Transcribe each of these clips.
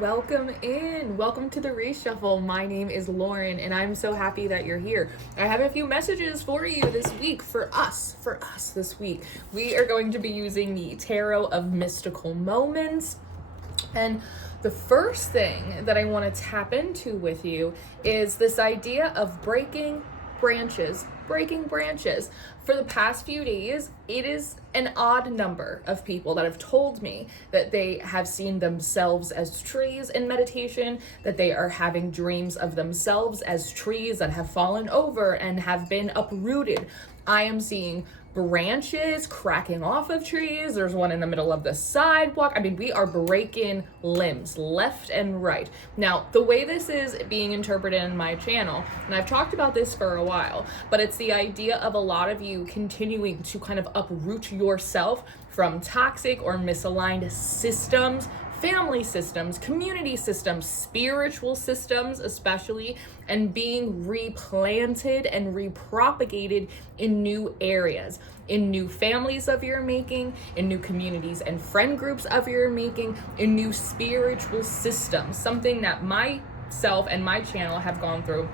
welcome in. Welcome to the Reshuffle. My name is Lauren, and I'm so happy that you're here. I have a few messages for you this week, for us this week. We are going to be using the Tarot of Mystical Moments, and the first thing that I want to tap into with you is this idea of breaking branches. For the past few days, it is an odd number of people that have told me that they have seen themselves as trees in meditation, that they are having dreams of themselves as trees that have fallen over and have been uprooted. I am seeing branches cracking off of trees. There's one in the middle of the sidewalk. I mean, we are breaking limbs left and right. Now, the way this is being interpreted in my channel, and I've talked about this for a while, but it's the idea of a lot of you continuing to kind of uproot yourself from toxic or misaligned systems, family systems, community systems, spiritual systems especially, and being replanted and repropagated in new areas, in new families of your making, in new communities and friend groups of your making, in new spiritual systems, something that myself and my channel have gone through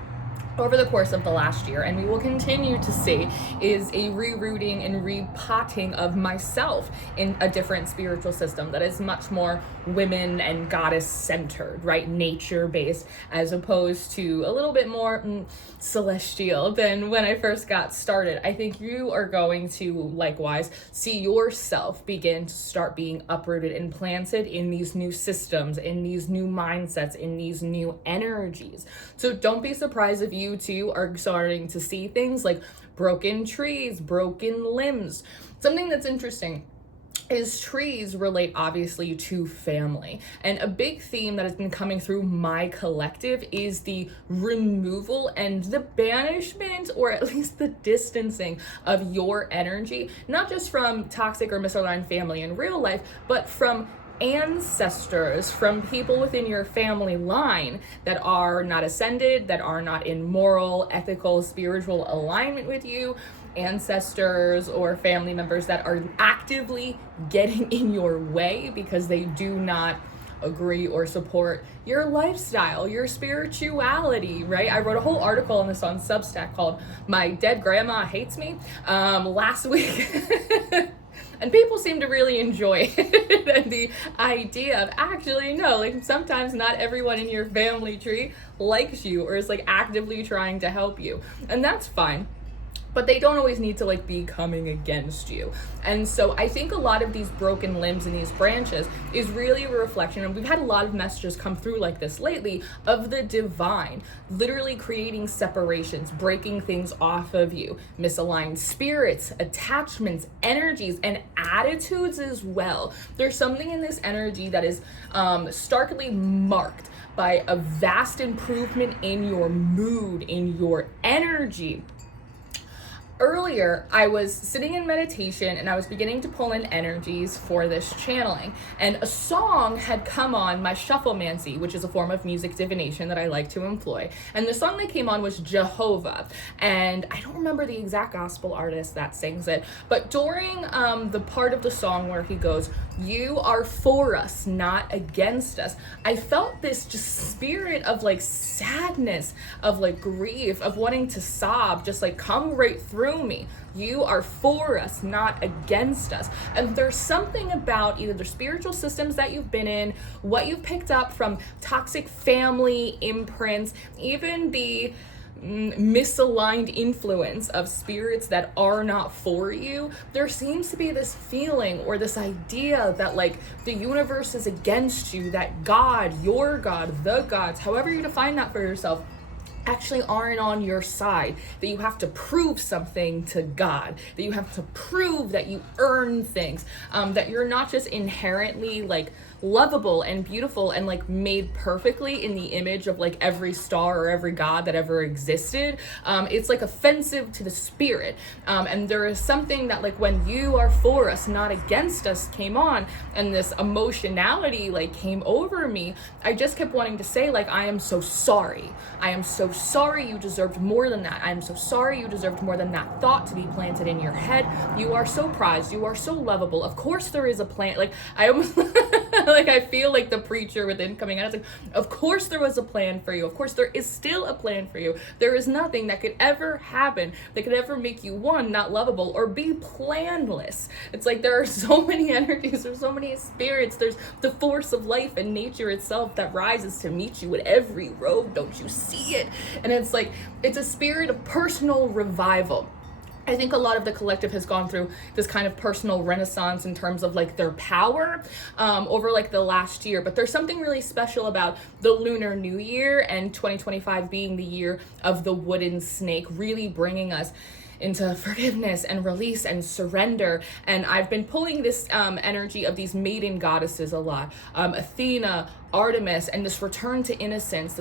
over the course of the last year, and we will continue to see, is a rerouting and repotting of myself in a different spiritual system that is much more women and goddess centered, right? Nature based, as opposed to a little bit more celestial than when I first got started. I think you are going to likewise see yourself begin to start being uprooted and planted in these new systems, in these new mindsets, in these new energies. So don't be surprised if you too are starting to see things like broken trees, broken limbs. Something that's interesting is trees relate obviously to family, and a big theme that has been coming through my collective is the removal and the banishment, or at least the distancing of your energy, not just from toxic or misaligned family in real life, but from ancestors, from people within your family line that are not ascended, that are not in moral, ethical, spiritual alignment with you, ancestors or family members that are actively getting in your way because they do not agree or support your lifestyle, your spirituality, right? I wrote a whole article on this on Substack called My Dead Grandma Hates Me last week. And people seem to really enjoy it. And the idea of actually, no, like sometimes not everyone in your family tree likes you or is like actively trying to help you. And that's fine. But they don't always need to like be coming against you. And so I think a lot of these broken limbs and these branches is really a reflection, and we've had a lot of messages come through like this lately, of the divine literally creating separations, breaking things off of you, misaligned spirits, attachments, energies, and attitudes as well. There's something in this energy that is starkly marked by a vast improvement in your mood, in your energy. Earlier, I was sitting in meditation and I was beginning to pull in energies for this channeling, and a song had come on my shufflemancy, which is a form of music divination that I like to employ. And the song that came on was Jehovah, and I don't remember the exact gospel artist that sings it, but during the part of the song where he goes, "You are for us, not against us," I felt this just spirit of like sadness, of like grief, of wanting to sob, just like come right through me. You are for us, not against us. And there's something about either the spiritual systems that you've been in, what you've picked up from toxic family imprints, even the misaligned influence of spirits that are not for you. There seems to be this feeling or this idea that like the universe is against you, that God, your God, the gods, however you define that for yourself, actually aren't on your side, that you have to prove something to God, that you have to prove that you earn things, that you're not just inherently like lovable and beautiful and like made perfectly in the image of like every star or every god that ever existed. It's like offensive to the spirit, and there is something that like when you are for us, not against us came on, and this emotionality like came over me. I just kept wanting to say like, I am so sorry, I am so sorry, you deserved more than that, I am so sorry, you deserved more than that thought to be planted in your head. You are so prized, you are so lovable, of course there is a plan. Like I almost Like, I feel like the preacher within coming out. It's like, of course there was a plan for you. Of course there is still a plan for you. There is nothing that could ever happen that could ever make you, one, not lovable, or be planless. It's like there are so many energies, there's so many spirits, there's the force of life and nature itself that rises to meet you at every road. Don't you see it? And it's like, it's a spirit of personal revival. I think a lot of the collective has gone through this kind of personal renaissance in terms of like their power over like the last year. But there's something really special about the Lunar New Year and 2025 being the year of the wooden snake, really bringing us into forgiveness and release and surrender. And I've been pulling this energy of these maiden goddesses a lot. Athena, Artemis, and this return to innocence,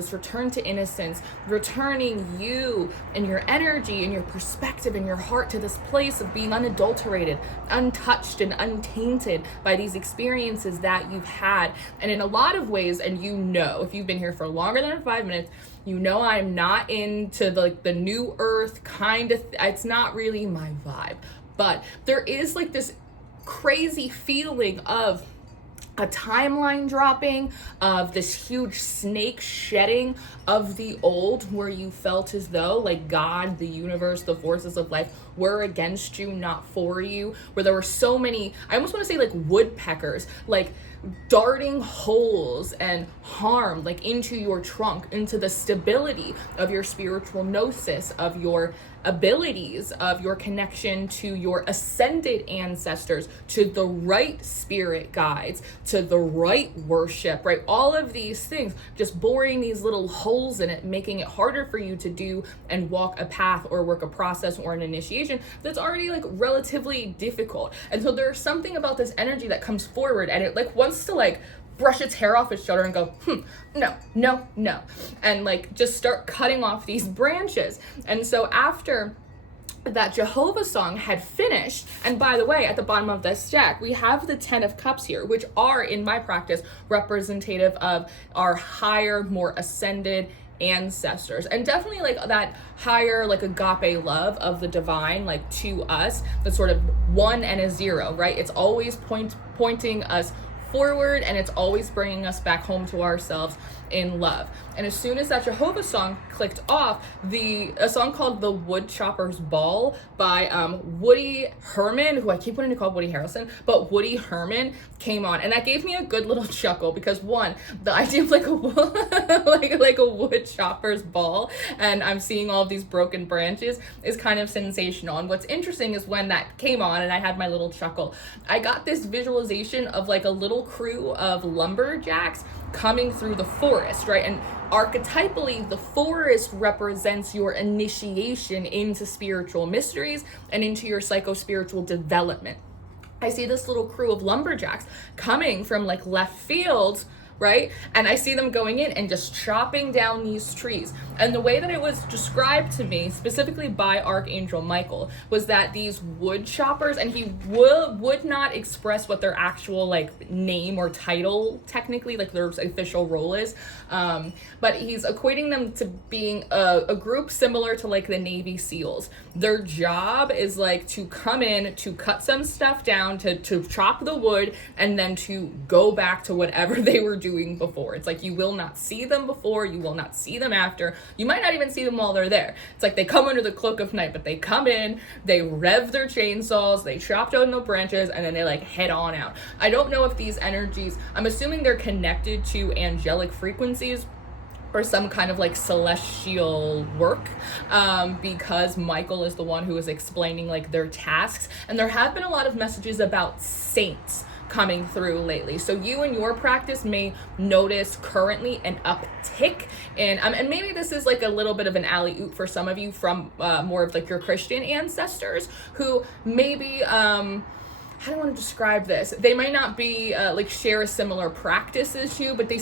returning you and your energy and your perspective and your heart to this place of being unadulterated, untouched, and untainted by these experiences that you've had. And in a lot of ways, and you know, if you've been here for longer than 5 minutes, you know I'm not into the new earth kind of, it's not really my vibe. But there is like this crazy feeling of a timeline dropping, of this huge snake shedding of the old, where you felt as though like God, the universe, the forces of life were against you, not for you, where there were so many, I almost want to say like woodpeckers, like darting holes and harm like into your trunk, into the stability of your spiritual gnosis, of your abilities, of your connection to your ascended ancestors, to the right spirit guides, to the right worship, right? All of these things, just boring these little holes in it, making it harder for you to do and walk a path or work a process or an initiation that's already like relatively difficult. And so there's something about this energy that comes forward and it like wants to like brush its hair off its shoulder and go, no, and like just start cutting off these branches. And so after that Jehovah song had finished, and by the way, at the bottom of this deck, we have the 10 of Cups here, which are, in my practice, representative of our higher, more ascended ancestors, and definitely like that higher like agape love of the divine, like to us, that's sort of 1 and a 0, right? It's always pointing us forward, and it's always bringing us back home to ourselves in love. And as soon as that Jehovah song clicked off, a song called The Woodchopper's Ball by Woody Herman, who I keep wanting to call Woody Harrelson, but Woody Herman came on, and that gave me a good little chuckle because one, the idea of like a like a wood chopper's ball, and I'm seeing all of these broken branches is kind of sensational. And what's interesting is when that came on and I had my little chuckle, I got this visualization of like a little crew of lumberjacks coming through the forest, right? And archetypally, the forest represents your initiation into spiritual mysteries and into your psycho-spiritual development. I see this little crew of lumberjacks coming from like left field, right? And I see them going in and just chopping down these trees. And the way that it was described to me, specifically by Archangel Michael, was that these wood choppers, and he would not express what their actual like name or title, technically, like their official role is, but he's equating them to being a group similar to like the Navy SEALs. Their job is like to come in, to cut some stuff down, to chop the wood, and then to go back to whatever they were doing before. It's like you will not see them before, you will not see them after, you might not even see them while they're there. It's like they come under the cloak of night, but they come in, they rev their chainsaws, they chop down the branches, and then they like head on out. I don't know if these energies, I'm assuming they're connected to angelic frequencies or some kind of like celestial work, because Michael is the one who is explaining like their tasks. And there have been a lot of messages about saints coming through lately. So you in your practice may notice currently an uptick in, and maybe this is like a little bit of an alley-oop for some of you from more of like your Christian ancestors who maybe, how do I want to describe this? They might not be like share a similar practice as you, but they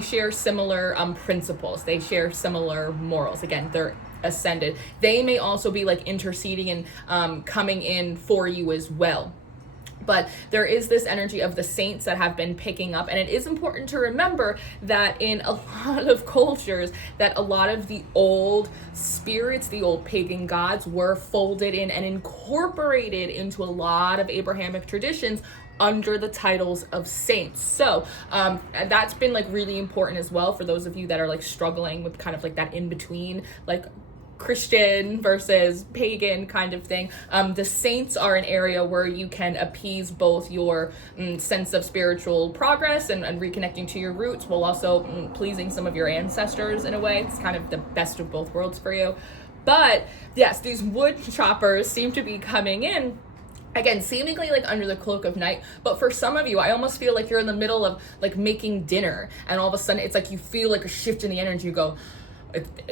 share similar principles. They share similar morals. Again, they're ascended. They may also be like interceding and coming in for you as well. But there is this energy of the saints that have been picking up, and it is important to remember that in a lot of cultures that a lot of the old spirits, the old pagan gods, were folded in and incorporated into a lot of Abrahamic traditions under the titles of saints. So that's been like really important as well for those of you that are like struggling with kind of like that in between, like Christian versus pagan kind of thing. The saints are an area where you can appease both your sense of spiritual progress and reconnecting to your roots, while also pleasing some of your ancestors in a way. It's kind of the best of both worlds for you. But yes, these wood choppers seem to be coming in, again, seemingly like under the cloak of night. But for some of you, I almost feel like you're in the middle of like making dinner, and all of a sudden it's like you feel like a shift in the energy. You go,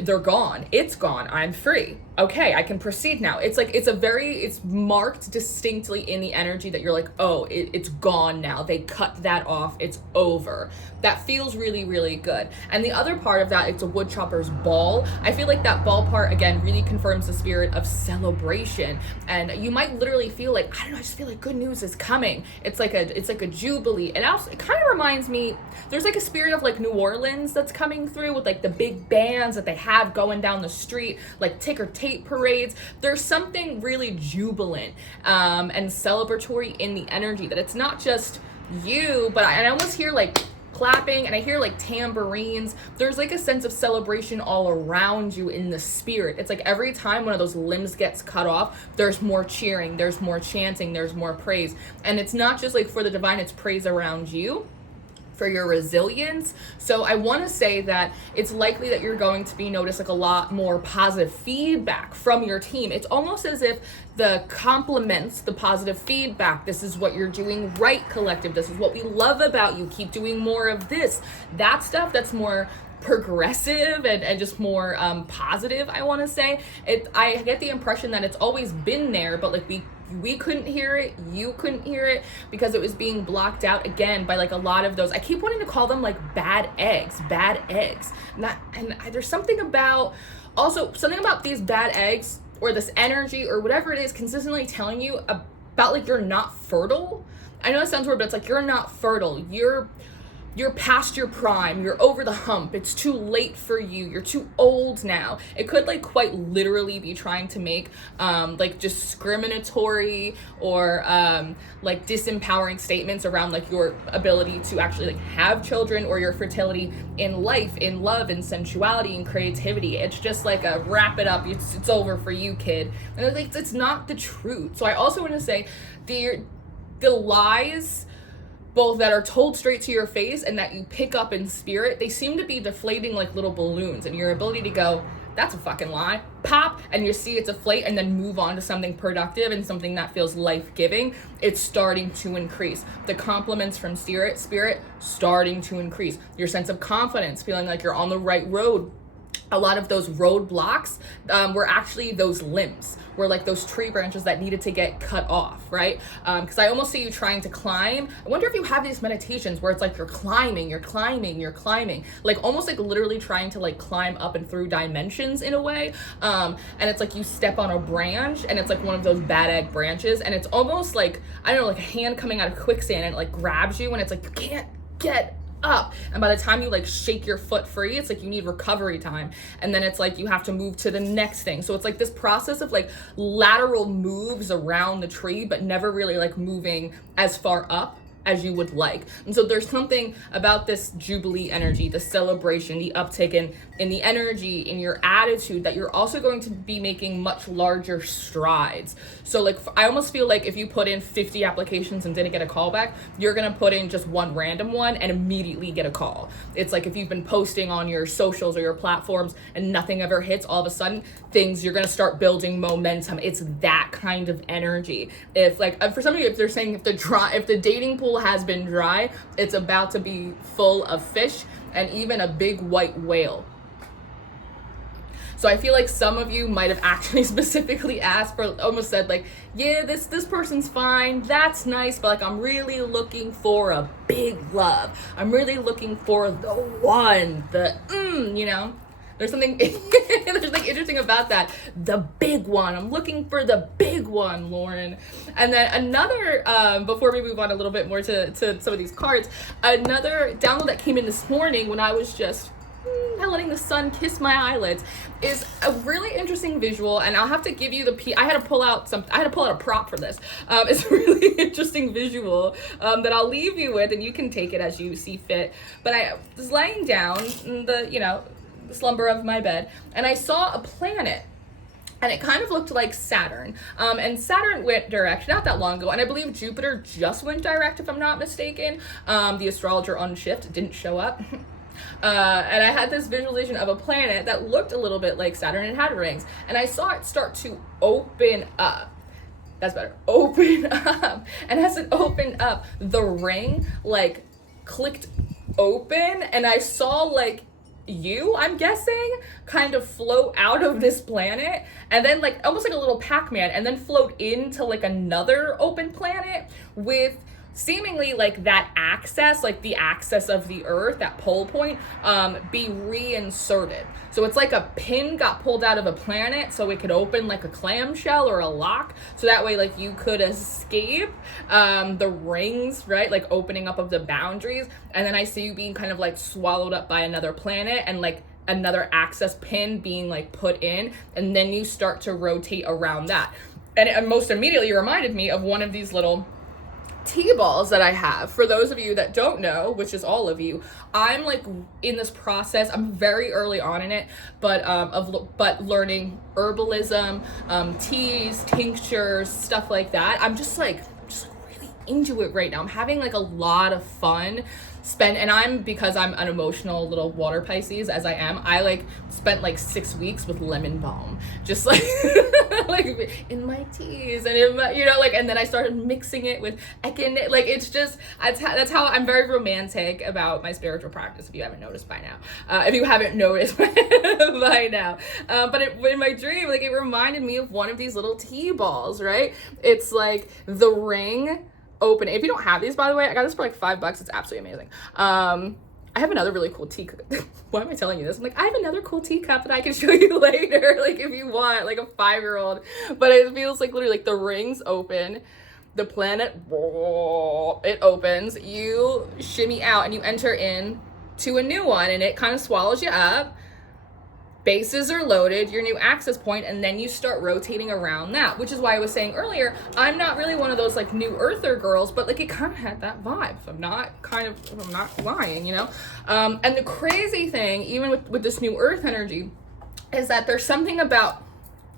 they're gone, it's gone, I'm free, okay, I can proceed now. It's like it's marked distinctly in the energy that you're like, oh, it's gone now, they cut that off, it's over. That feels really, really good. And the other part of that, it's a woodchopper's ball. I feel like that ball part, again, really confirms the spirit of celebration. And you might literally feel like, I don't know, I just feel like good news is coming. It's like a jubilee. And also it kind of reminds me, there's like a spirit of like New Orleans that's coming through with like the big bands that they have going down the street, like ticker tape parades. There's something really jubilant and celebratory in the energy, that it's not just you, but I almost hear like clapping, and I hear like tambourines. There's like a sense of celebration all around you in the spirit. It's like every time one of those limbs gets cut off, there's more cheering, there's more chanting, there's more praise. And it's not just like for the divine, it's praise around you for your resilience. So I want to say that it's likely that you're going to be noticed like a lot more positive feedback from your team. It's almost as if the compliments, the positive feedback, this is what you're doing right, collective, this is what we love about you, keep doing more of this, that stuff that's more progressive and just more positive, I want to say. I get the impression that it's always been there, but like we couldn't hear it, you couldn't hear it, because it was being blocked out again by like a lot of those, I keep wanting to call them like bad eggs. And there's something about these bad eggs, or this energy, or whatever it is, consistently telling you about like you're not fertile. I know it sounds weird, but it's like you're not fertile, you're past your prime, you're over the hump, it's too late for you, you're too old now. It could like quite literally be trying to make like discriminatory or like disempowering statements around like your ability to actually like have children, or your fertility in life, in love, in sensuality, and creativity. It's just like a wrap it up, it's over for you, kid. And it's not the truth. So I also want to say the lies, both that are told straight to your face and that you pick up in spirit, they seem to be deflating like little balloons, and your ability to go, that's a fucking lie, pop, and you see it deflate, and then move on to something productive and something that feels life-giving, it's starting to increase. The compliments from spirit starting to increase. Your sense of confidence, feeling like you're on the right road. A lot of those roadblocks were actually those limbs, were like those tree branches that needed to get cut off, right? Because I almost see you trying to climb. I wonder if you have these meditations where it's like you're climbing, like almost like literally trying to like climb up and through dimensions in a way. And it's like you step on a branch, and it's like one of those bad egg branches, and it's almost like, I don't know, like a hand coming out of quicksand, and it like grabs you, and it's like you can't get up, and by the time you like shake your foot free, it's like you need recovery time, and then it's like you have to move to the next thing. So it's like this process of like lateral moves around the tree, but never really like moving as far up as you would like. And so there's something about this jubilee energy, the celebration, the uptick in the energy, in your attitude, that you're also going to be making much larger strides. So like I almost feel like if you put in 50 applications and didn't get a call back, you're gonna put in just one random one and immediately get a call. It's like if you've been posting on your socials or your platforms and nothing ever hits, all of a sudden you're gonna start building momentum. It's that kind of energy. If like for some of you, if they're saying if the dating pool has been dry, it's about to be full of fish, and even a big white whale. So I feel like some of you might have actually specifically asked for, almost said like, yeah, this person's fine, that's nice, but like I'm really looking for a big love. I'm really looking for the one, you know? There's something interesting about that. The big one. I'm looking for the big one, Lauren. And then another, before we move on a little bit more to some of these cards, another download that came in this morning when I was just letting the sun kiss my eyelids is a really interesting visual, and I'll have to give you I had to pull out a prop for this. It's a really interesting visual that I'll leave you with, and you can take it as you see fit. But I was laying down in the slumber of my bed, and I saw a planet. And it kind of looked like Saturn. And Saturn went direct not that long ago. And I believe Jupiter just went direct, if I'm not mistaken. The astrologer on shift didn't show up. And I had this visualization of a planet that looked a little bit like Saturn and had rings. And I saw it start to open up. That's better. Open up. And as it opened up, the ring, like, clicked open. And I saw, like, I'm guessing, kind of float out of this planet, and then, like, almost like a little Pac-Man, and then float into, like, another open planet with seemingly, like, that access, like the access of the Earth, that pole point, be reinserted. So it's like a pin got pulled out of a planet so it could open like a clamshell or a lock, so that way, like, you could escape the rings, right, like opening up of the boundaries. And then I see you being kind of like swallowed up by another planet, and like another access pin being like put in, and then you start to rotate around that. And it most immediately reminded me of one of these little T-balls that I have. For those of you that don't know, which is all of you, I'm like in this process. I'm very early on in it, but learning herbalism, teas, tinctures, stuff like that. I'm just like really into it right now. I'm having like a lot of fun. Because I'm an emotional little water Pisces, as I am, I like spent like 6 weeks with lemon balm, just like like in my teas and in my, and then I started mixing it with echinacea. Like, it's just, that's how I'm very romantic about my spiritual practice, if you haven't noticed by now. If you haven't noticed by now. But in my dream, like, it reminded me of one of these little tea balls, right? It's like the ring open. If you don't have these, by the way, I got this for like $5. It's absolutely amazing. I have another really cool tea cup. Why am I telling you this? I'm like, I have another cool teacup that I can show you later, like, if you want, like a 5-year-old. But it feels like literally like the rings open, the planet, it opens, you shimmy out, and you enter in to a new one, and it kind of swallows you up. Bases are loaded, your new access point, and then you start rotating around that, which is why I was saying earlier, I'm not really one of those like new earther girls, but like it kind of had that vibe. I'm not lying, and the crazy thing, even with this new earth energy, is that there's something about,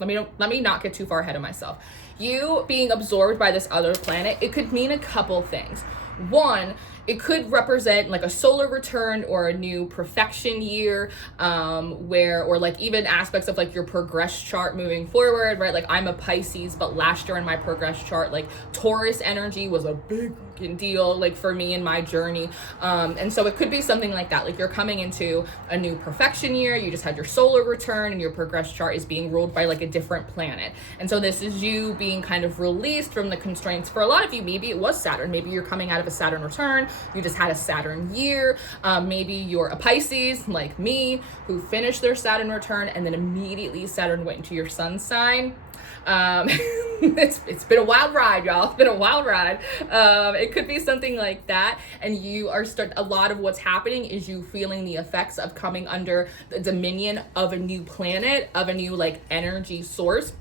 let me not get too far ahead of myself. You being absorbed by this other planet, it could mean a couple things. One, it could represent like a solar return or a new perfection year, or like even aspects of like your progress chart moving forward, right? Like, I'm a Pisces, but last year in my progress chart, like Taurus energy was a big deal, like, for me in my journey. And so it could be something like that. Like, you're coming into a new perfection year, you just had your solar return, and your progress chart is being ruled by like a different planet. And so this is you being kind of released from the constraints. For a lot of you, maybe it was Saturn. Maybe you're coming out of a Saturn return. You just had a Saturn year. Maybe you're a Pisces like me, who finished their Saturn return and then immediately Saturn went into your sun sign. It's been a wild ride, y'all. It's been a wild ride. It could be something like that, and you are a lot of what's happening is you feeling the effects of coming under the dominion of a new planet, of a new like energy source.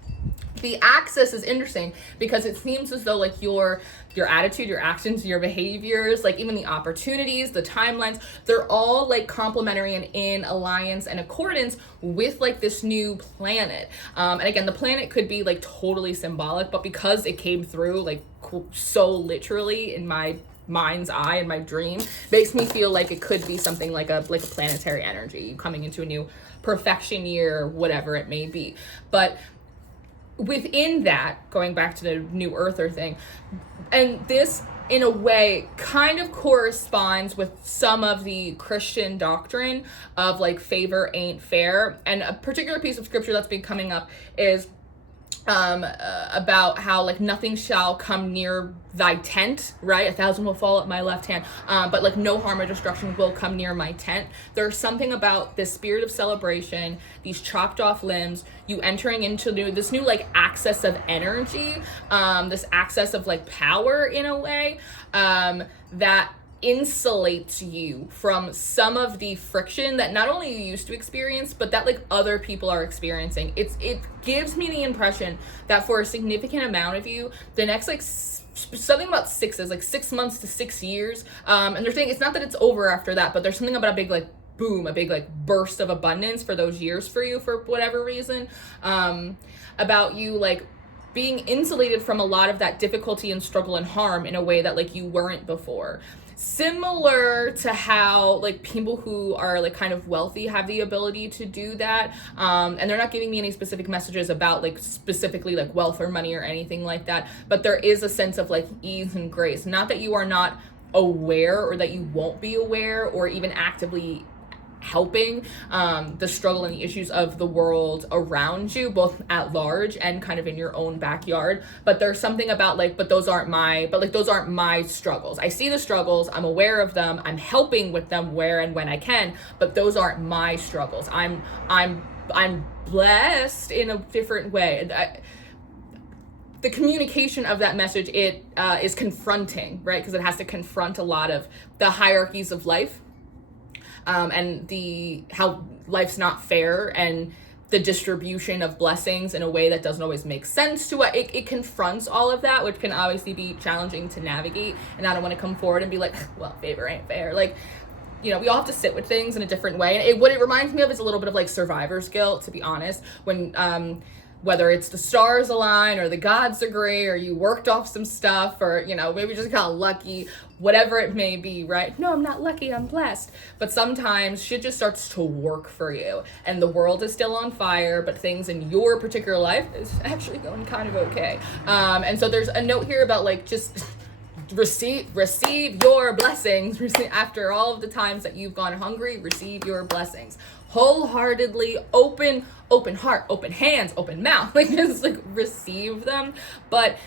The axis is interesting because it seems as though like your attitude, your actions, your behaviors, like even the opportunities, the timelines, they're all like complementary and in alliance and accordance with like this new planet. And again, the planet could be like totally symbolic, but because it came through like so literally in my mind's eye and my dream, makes me feel like it could be something like a planetary energy, coming into a new perfection year, whatever it may be. But within that, going back to the new earther thing, and this in a way kind of corresponds with some of the Christian doctrine of like favor ain't fair. And a particular piece of scripture that's been coming up is about how like nothing shall come near thy tent, right? 1,000 will fall at my left hand, but like no harm or destruction will come near my tent. There's something about this spirit of celebration, these chopped off limbs, you entering into this new like access of energy, this access of like power in a way, that insulates you from some of the friction that not only you used to experience, but that like other people are experiencing. It gives me the impression that for a significant amount of you, the next like something about sixes, like 6 months to 6 years, and they're saying it's not that it's over after that, but there's something about a big like boom, a big like burst of abundance for those years for you for whatever reason, about you like being insulated from a lot of that difficulty and struggle and harm in a way that like you weren't before. Similar to how like people who are like kind of wealthy have the ability to do that, and they're not giving me any specific messages about like specifically like wealth or money or anything like that, but there is a sense of like ease and grace. Not that you are not aware or that you won't be aware or even actively helping the struggle and the issues of the world around you, both at large and kind of in your own backyard. But there's something about like, those aren't my struggles. I see the struggles, I'm aware of them, I'm helping with them where and when I can, but those aren't my struggles. I'm blessed in a different way. The communication of that message, it is confronting, right? Because it has to confront a lot of the hierarchies of life. And how life's not fair and the distribution of blessings in a way that doesn't always make sense to it. It confronts all of that, which can obviously be challenging to navigate. And I don't want to come forward and be like, well, favor ain't fair. Like, you know, we all have to sit with things in a different way. And what it reminds me of is a little bit of like survivor's guilt, to be honest, when, whether it's the stars align or the gods agree or you worked off some stuff or, you know, maybe just got lucky, whatever it may be, right? No, I'm not lucky, I'm blessed. But sometimes shit just starts to work for you and the world is still on fire, but things in your particular life is actually going kind of okay. And so there's a note here about like just receive your blessings. After all of the times that you've gone hungry, receive your blessings wholeheartedly, open heart, open hands, open mouth, like just like receive them. But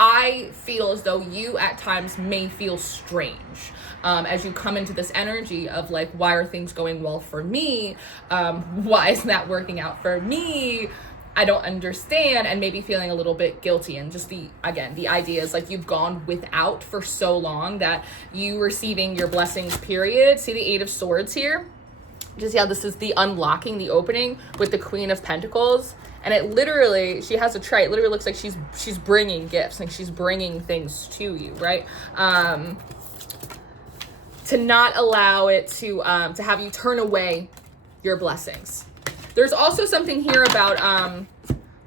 I feel as though you at times may feel strange as you come into this energy of like, why are things going well for me? Why isn't that working out for me? I don't understand, and maybe feeling a little bit guilty. And just the idea is like you've gone without for so long that you receiving your blessings, period. See the 8 of Swords here? Just, yeah, this is the unlocking, the opening with the Queen of Pentacles. And it literally, she has a tray. It literally looks like she's bringing gifts, like she's bringing things to you, right? To not allow it to have you turn away your blessings. There's also something here about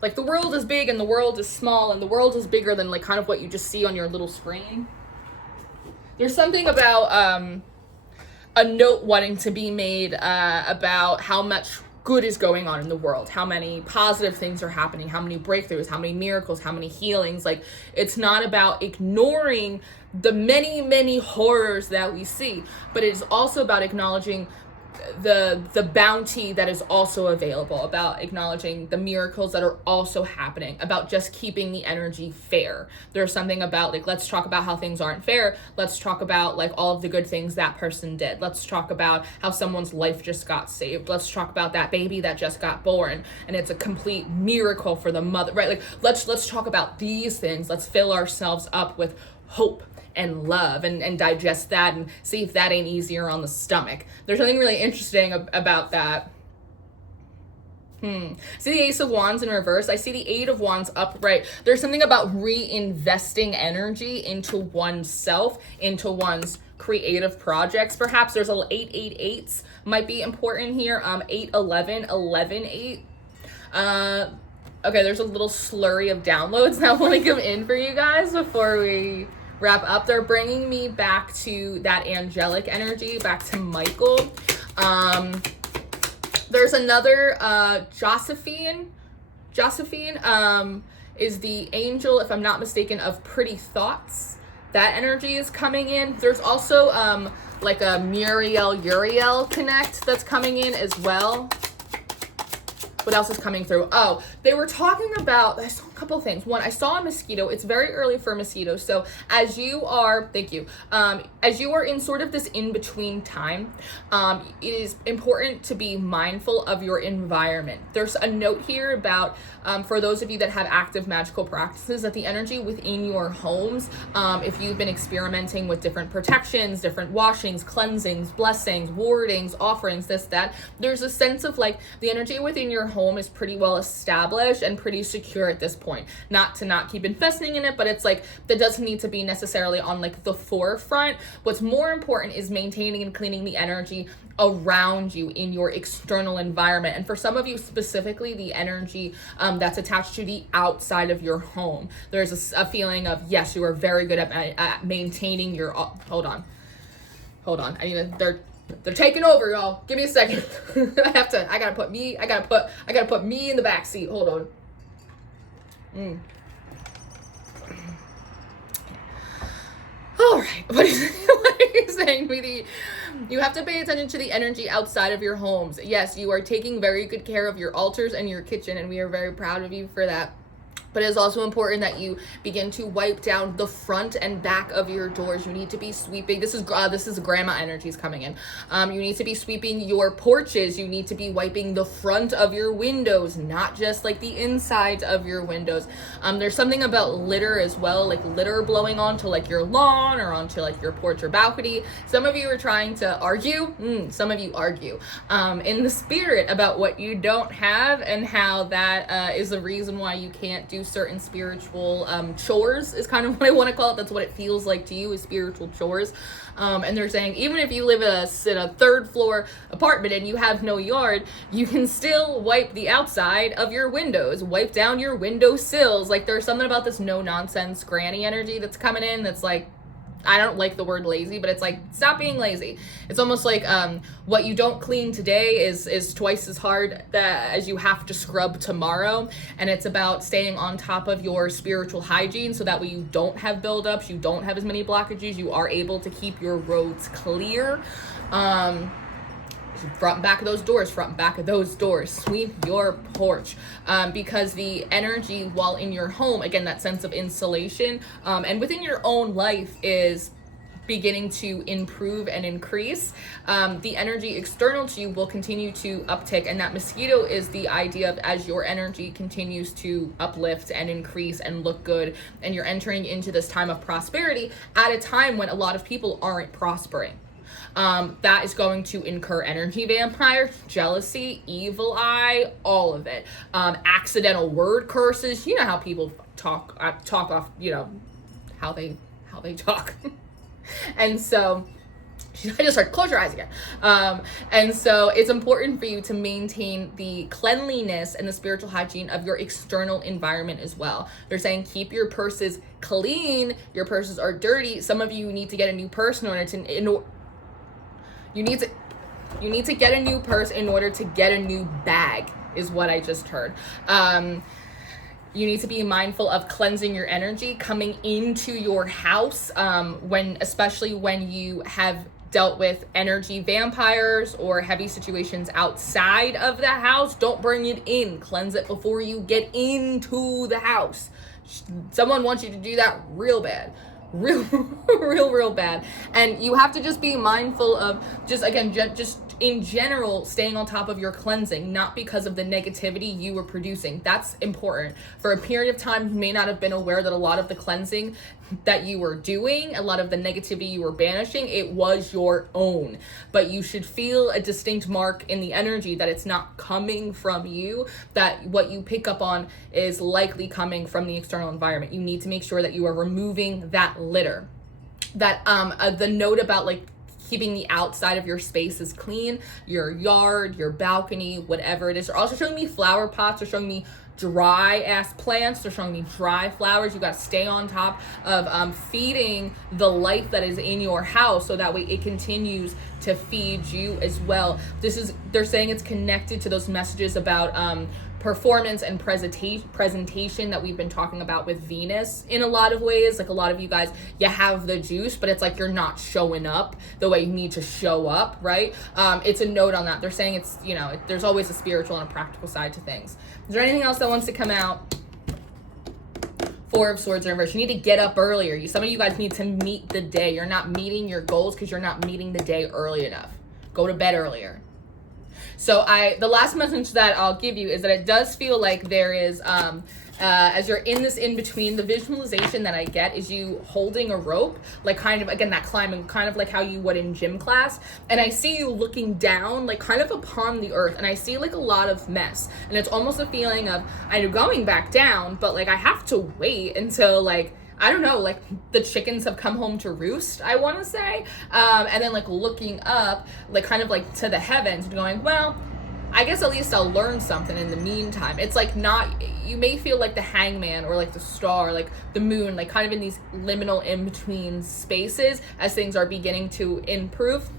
like the world is big and the world is small and the world is bigger than like kind of what you just see on your little screen. There's something about a note wanting to be made about how much good is going on in the world, how many positive things are happening, how many breakthroughs, how many miracles, how many healings. Like, it's not about ignoring the many, many horrors that we see, but it's also about acknowledging the bounty that is also available, about acknowledging the miracles that are also happening, about just keeping the energy fair. There's something about like, let's talk about how things aren't fair. Let's talk about like all of the good things that person did. Let's talk about how someone's life just got saved. Let's talk about that baby that just got born and it's a complete miracle for the mother, right? Like let's talk about these things. Let's fill ourselves up with hope and love and digest that and see if that ain't easier on the stomach. There's something really interesting about that. See the Ace of Wands in reverse. I see the 8 of Wands upright. There's something about reinvesting energy into oneself, into one's creative projects. Perhaps there's a 888s might be important here. 811, 118. Okay, there's a little slurry of downloads that want to come in for you guys before we wrap up. They're bringing me back to that angelic energy, back to Michael. There's another Josephine is the angel, if I'm not mistaken, of pretty thoughts. That energy is coming in. There's also like a Uriel connect that's coming in as well. What else is coming through? Oh, they were talking about, I saw couple things. One, I saw a mosquito. It's very early for mosquitoes. So as you are, thank you, as you are in sort of this in-between time, it is important to be mindful of your environment. There's a note here about, for those of you that have active magical practices, that the energy within your homes, if you've been experimenting with different protections, different washings, cleansings, blessings, wardings, offerings, this, that, there's a sense of like the energy within your home is pretty well established and pretty secure at this point. Not to not keep investing in it, but it's like that doesn't need to be necessarily on like the forefront. What's more important is maintaining and cleaning the energy around you in your external environment. And for some of you specifically, the energy that's attached to the outside of your home. There's a feeling of, yes, you are very good at maintaining your, hold on. I need to, they're taking over, y'all. Give me a second. I gotta put me in the back seat. Hold on. All right. What are you saying, Sweetie? You have to pay attention to the energy outside of your homes. Yes, you are taking very good care of your altars and your kitchen, and we are very proud of you for that. But it is also important that you begin to wipe down the front and back of your doors. You need to be sweeping. This is grandma energies coming in. You need to be sweeping your porches. You need to be wiping the front of your windows, not just like the inside of your windows. There's something about litter as well, like litter blowing onto like your lawn or onto like your porch or balcony. Some of you are trying to argue. Some of you argue in the spirit about what you don't have and how that is the reason why you can't do certain spiritual chores is kind of what I want to call it. That's what it feels like to you, is spiritual chores. And they're saying even if you live in a third floor apartment and you have no yard, you can still wipe the outside of your windows, wipe down your window sills. Like there's something about this no nonsense granny energy that's coming in that's like, I don't like the word lazy, but it's like, stop being lazy. It's almost like what you don't clean today is twice as hard as you have to scrub tomorrow. And it's about staying on top of your spiritual hygiene so that way you don't have buildups, you don't have as many blockages, you are able to keep your roads clear. Front and back of those doors, sweep your porch, because the energy while in your home, again, that sense of insulation and within your own life is beginning to improve and increase. The energy external to you will continue to uptick, and that mosquito is the idea of as your energy continues to uplift and increase and look good, and you're entering into this time of prosperity at a time when a lot of people aren't prospering. That is going to incur energy vampires, jealousy, evil eye, all of it. Accidental word curses. You know how people talk off, you know, how they talk. And so I just started, close your eyes again. And so it's important for you to maintain the cleanliness and the spiritual hygiene of your external environment as well. They're saying keep your purses clean. Your purses are dirty. Some of you need to get a new purse You need to get a new purse in order to get a new bag, is what I just heard. You need to be mindful of cleansing your energy coming into your house, especially when you have dealt with energy vampires or heavy situations outside of the house. Don't bring it in. Cleanse it before you get into the house. Someone wants you to do that real bad. Real bad. And you have to just be mindful of just in general staying on top of your cleansing, not because of the negativity you were producing. That's important. For a period of time, you may not have been aware that a lot of the cleansing that you were doing, a lot of the negativity you were banishing, it was your own. But you should feel a distinct mark in the energy that it's not coming from you, that what you pick up on is likely coming from the external environment. You need to make sure that you are removing that litter. That the note about like keeping the outside of your space is clean, your yard, your balcony, whatever it is. They're also showing me flower pots. They're showing me dry ass plants. They're showing me dry flowers. You got to stay on top of feeding the life that is in your house so that way it continues to feed you as well. They're saying it's connected to those messages about performance and presentation that we've been talking about with Venus in a lot of ways. Like a lot of you guys, you have the juice, but it's like you're not showing up the way you need to show up, right? It's a note on that. They're saying it's, you know, there's always a spiritual and a practical side to things. Is there anything else that wants to come out? Four of Swords in reverse. You need to get up earlier. Some of you guys need to meet the day. You're not meeting your goals because you're not meeting the day early enough. Go to bed earlier. So the last message that I'll give you is that it does feel like there is, as you're in this in between, the visualization that I get is you holding a rope, like kind of, again, that climbing, kind of like how you would in gym class. And I see you looking down, like kind of upon the earth. And I see like a lot of mess. And it's almost a feeling of, I'm going back down, but like I have to wait until like, I don't know, like the chickens have come home to roost, I want to say. And then like looking up, like kind of like to the heavens and going, well, I guess at least I'll learn something in the meantime. It's like not, you may feel like the hangman or like the star, like the moon, like kind of in these liminal in-between spaces as things are beginning to improve.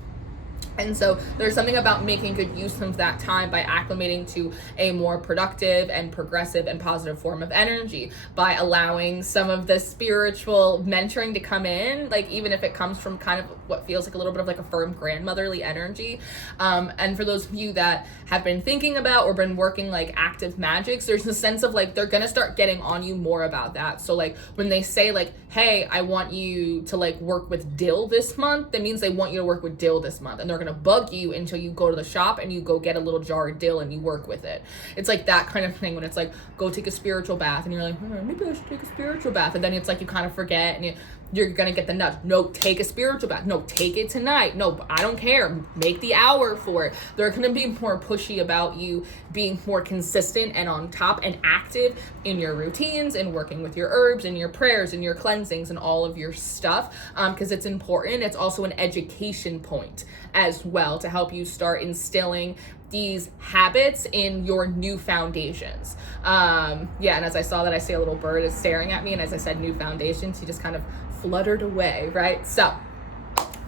And so there's something about making good use of that time by acclimating to a more productive and progressive and positive form of energy, by allowing some of the spiritual mentoring to come in, like even if it comes from kind of what feels like a little bit of like a firm grandmotherly energy. And for those of you that have been thinking about or been working like active magics, there's a sense of like they're gonna start getting on you more about that. So like when they say like, hey, I want you to like work with dill this month, that means they want you to work with dill this month, and they're gonna bug you until you go to the shop and you go get a little jar of dill and you work with it. It's like that kind of thing when it's like, go take a spiritual bath, and you're like, maybe I should take a spiritual bath, and then it's like you kind of forget, and you're gonna get the nudge. No, take a spiritual bath. No, take it tonight. No, I don't care. Make the hour for it. They're gonna be more pushy about you being more consistent and on top and active in your routines and working with your herbs and your prayers and your cleansings and all of your stuff, because it's important. It's also an education point as well to help you start instilling these habits in your new foundations. And as I saw that, I see a little bird is staring at me, and as I said new foundations, he just kind of fluttered away, right? So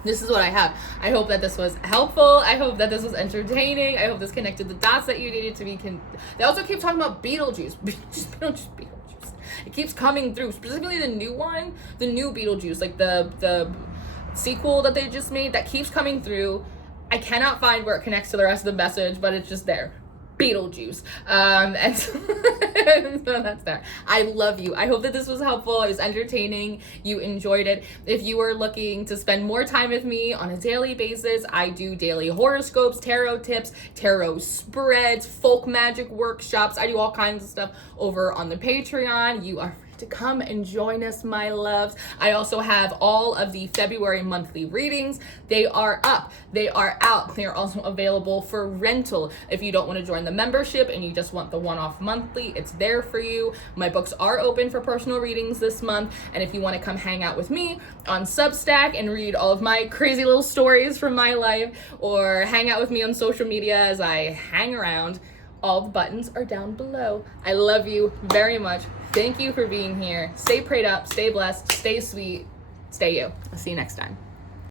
this is what I have. I hope that this was helpful. I hope that this was entertaining. I hope this connected the dots that you needed to be. They also keep talking about Beetlejuice. Beetlejuice. It keeps coming through, specifically the new one, the new Beetlejuice, like the sequel that they just made, that keeps coming through. I cannot find where it connects to the rest of the message, but it's just there. Beetlejuice. And so that's there. I love you. I hope that this was helpful. It was entertaining. You enjoyed it. If you are looking to spend more time with me on a daily basis, I do daily horoscopes, tarot tips, tarot spreads, folk magic workshops. I do all kinds of stuff over on the Patreon. You are free to come and join us, my loves. I also have all of the February monthly readings. They are up. They are out. They are also available for rental. If you don't want to join the membership and you just want the one-off monthly, it's there for you. My books are open for personal readings this month. And if you want to come hang out with me on Substack and read all of my crazy little stories from my life, or hang out with me on social media as I hang around, all the buttons are down below. I love you very much. Thank you for being here. Stay prayed up, stay blessed, stay sweet, stay you. I'll see you next time.